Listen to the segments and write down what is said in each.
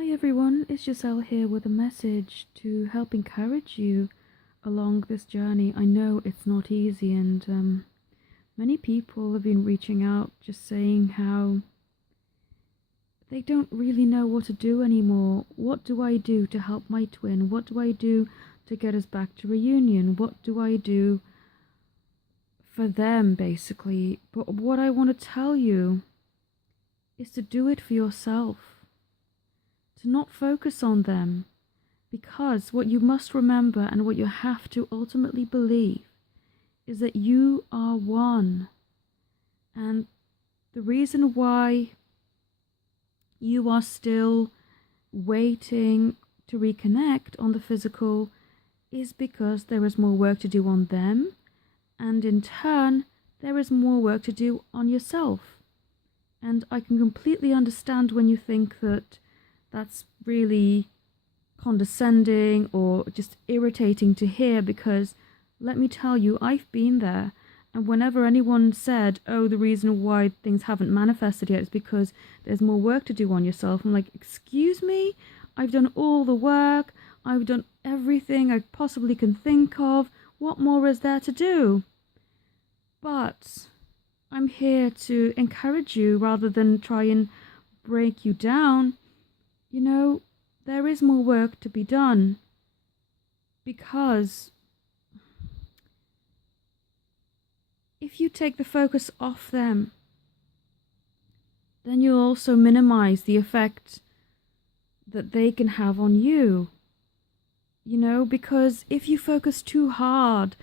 Hi everyone, it's Giselle here with a message to help encourage you along this journey. I know it's not easy, and many people have been reaching out just saying how they don't really know what to do anymore. What do I do to help my twin? What do I do to get us back to reunion? What do I do for them, basically? But what I want to tell you is to do it for yourself, to not focus on them, because what you must remember and what you have to ultimately believe is that you are one. And the reason why you are still waiting to reconnect on the physical is because there is more work to do on them, and in turn there is more work to do on yourself. And I can completely understand when you think that that's really condescending or just irritating to hear, because let me tell you, I've been there. And whenever anyone said, oh, the reason why things haven't manifested yet is because there's more work to do on yourself, I'm like, excuse me? I've done all the work. I've done everything I possibly can think of. What more is there to do? But I'm here to encourage you rather than try and break you down. You know, there is more work to be done, because if you take the focus off them, then you'll also minimize the effect that they can have on you. You know, because if you focus too hard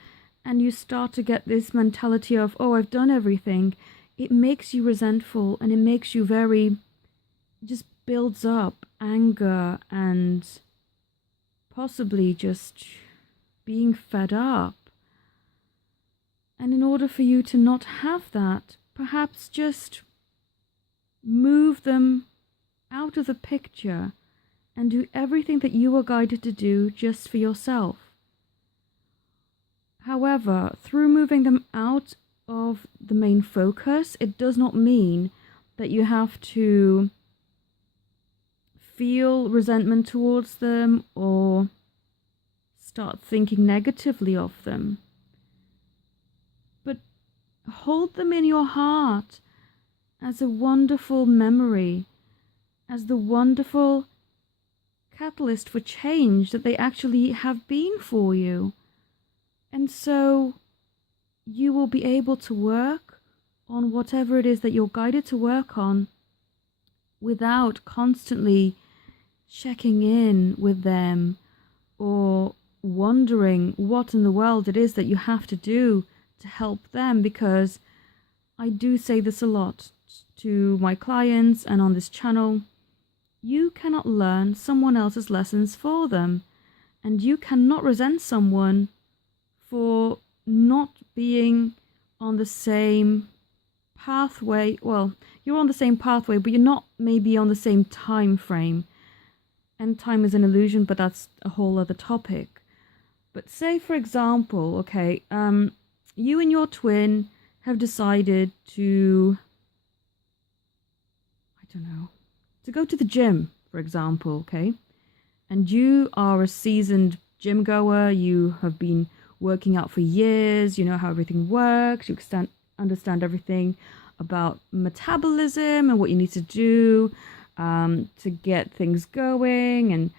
and you start to get this mentality of, oh, I've done everything, it makes you resentful, and it makes you very, just builds up anger and possibly just being fed up. And in order for you to not have that, perhaps just move them out of the picture and do everything that you are guided to do just for yourself. However, through moving them out of the main focus, it does not mean that you have to feel resentment towards them or start thinking negatively of them. But hold them in your heart as a wonderful memory, as the wonderful catalyst for change that they actually have been for you. And so you will be able to work on whatever it is that you're guided to work on without constantly checking in with them or wondering what in the world it is that you have to do to help them. Because I do say this a lot to my clients and on this channel, you cannot learn someone else's lessons for them, and you cannot resent someone for not being on the same pathway. Well, you're on the same pathway, but you're not maybe on the same time frame. And time is an illusion, but that's a whole other topic. But say, for example, okay, you and your twin have decided to, I don't know, to go to the gym, for example, okay? And you are a seasoned gym goer, you have been working out for years, you know how everything works, you understand everything about metabolism and what you need to do to get things going, and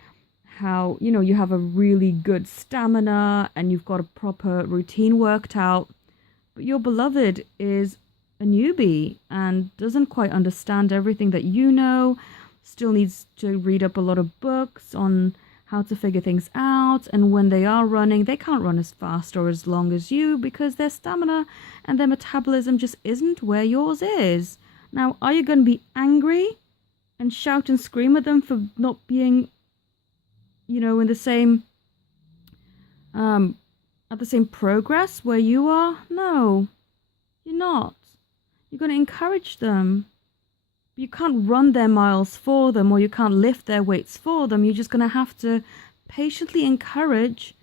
how, you know, you have a really good stamina and you've got a proper routine worked out. But your beloved is a newbie and doesn't quite understand everything that you know, still needs to read up a lot of books on how to figure things out. And when they are running, they can't run as fast or as long as you because their stamina and their metabolism just isn't where yours is. Now, are you going to be angry and shout and scream at them for not being, you know, in the same, at the same progress where you are? No, you're not. You're going to encourage them. You can't run their miles for them, or you can't lift their weights for them. You're just going to have to patiently encourage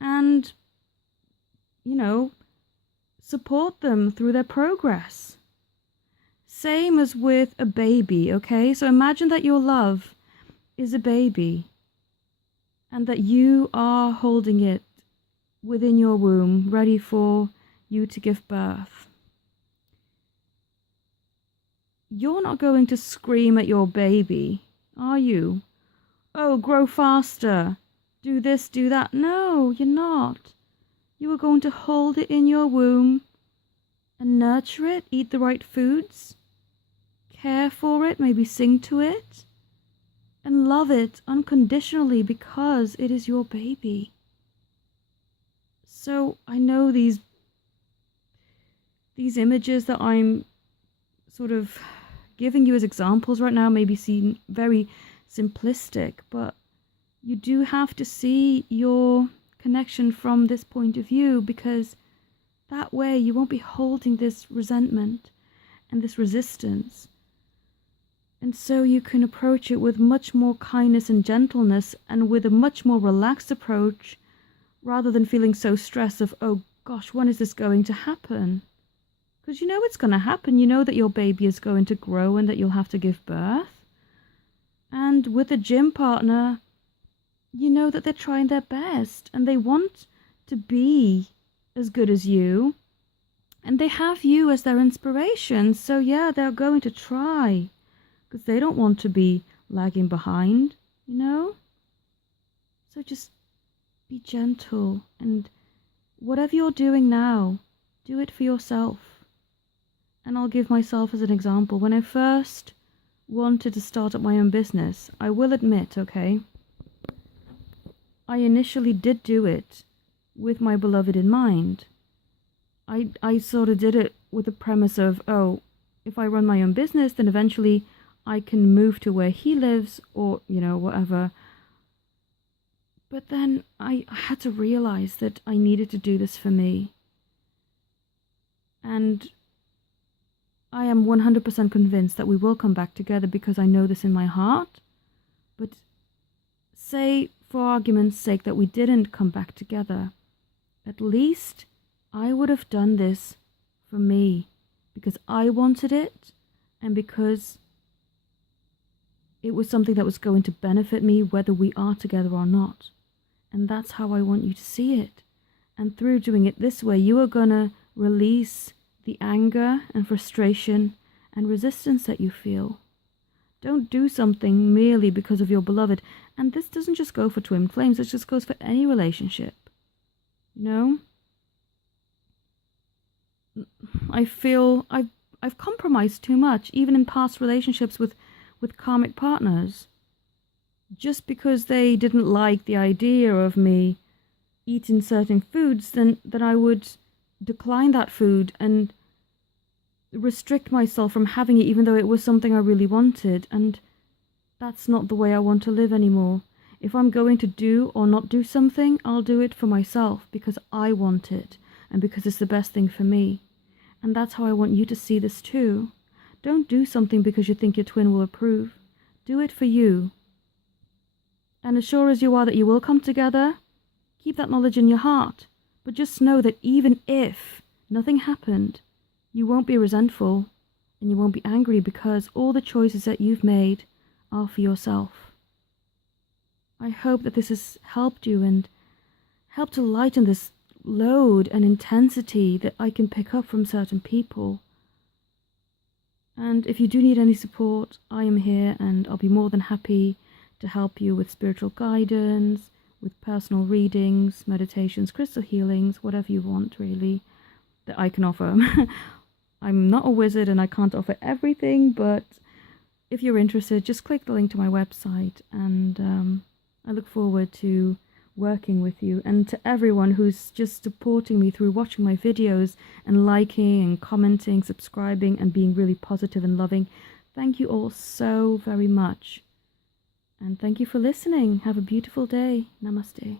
and, you know, support them through their progress. Same as with a baby, okay? So imagine that your love is a baby and that you are holding it within your womb, ready for you to give birth, you're not going to scream at your baby, are you? Oh, grow faster. Do this, do that. No, you're not. You are going to hold it in your womb and nurture it, eat the right foods, care for it, maybe sing to it, and love it unconditionally because it is your baby. So I know these images that I'm sort of giving you as examples right now maybe seem very simplistic, but you do have to see your connection from this point of view, because that way you won't be holding this resentment and this resistance. And so you can approach it with much more kindness and gentleness, and with a much more relaxed approach, rather than feeling so stressed of, oh gosh, when is this going to happen? Because you know it's going to happen. You know that your baby is going to grow and that you'll have to give birth. And with a gym partner, you know that they're trying their best and they want to be as good as you. And they have you as their inspiration. So yeah, they're going to try because they don't want to be lagging behind, you know? So just be gentle, and whatever you're doing now, do it for yourself. And I'll give myself as an example. When I first wanted to start up my own business, I will admit, okay, I initially did do it with my beloved in mind. I sort of did it with the premise of, oh, if I run my own business, then eventually I can move to where he lives, or, you know, whatever. But then I had to realize that I needed to do this for me. And I am 100% convinced that we will come back together, because I know this in my heart. But say, for argument's sake, that we didn't come back together, at least I would have done this for me, because I wanted it, and because it was something that was going to benefit me whether we are together or not. And that's how I want you to see it. And through doing it this way, you are going to release the anger and frustration and resistance that you feel. Don't do something merely because of your beloved. And this doesn't just go for twin flames, it just goes for any relationship. You know? I feel I've compromised too much, even in past relationships with karmic partners. Just because they didn't like the idea of me eating certain foods, then I would decline that food and restrict myself from having it, even though it was something I really wanted. And that's not the way I want to live anymore. If I'm going to do or not do something, I'll do it for myself, because I want it and because it's the best thing for me. And that's how I want you to see this too. Don't do something because you think your twin will approve. Do it for you. And as sure as you are that you will come together, keep that knowledge in your heart. But just know that even if nothing happened, you won't be resentful and you won't be angry, because all the choices that you've made are for yourself. I hope that this has helped you and helped to lighten this load and intensity that I can pick up from certain people. And if you do need any support, I am here, and I'll be more than happy to help you with spiritual guidance, with personal readings, meditations, crystal healings, whatever you want really that I can offer. I'm not a wizard and I can't offer everything, but if you're interested, just click the link to my website, and I look forward to working with you. And to everyone who's just supporting me through watching my videos and liking and commenting, subscribing, and being really positive and loving, thank you all so very much. And thank you for listening. Have a beautiful day. Namaste.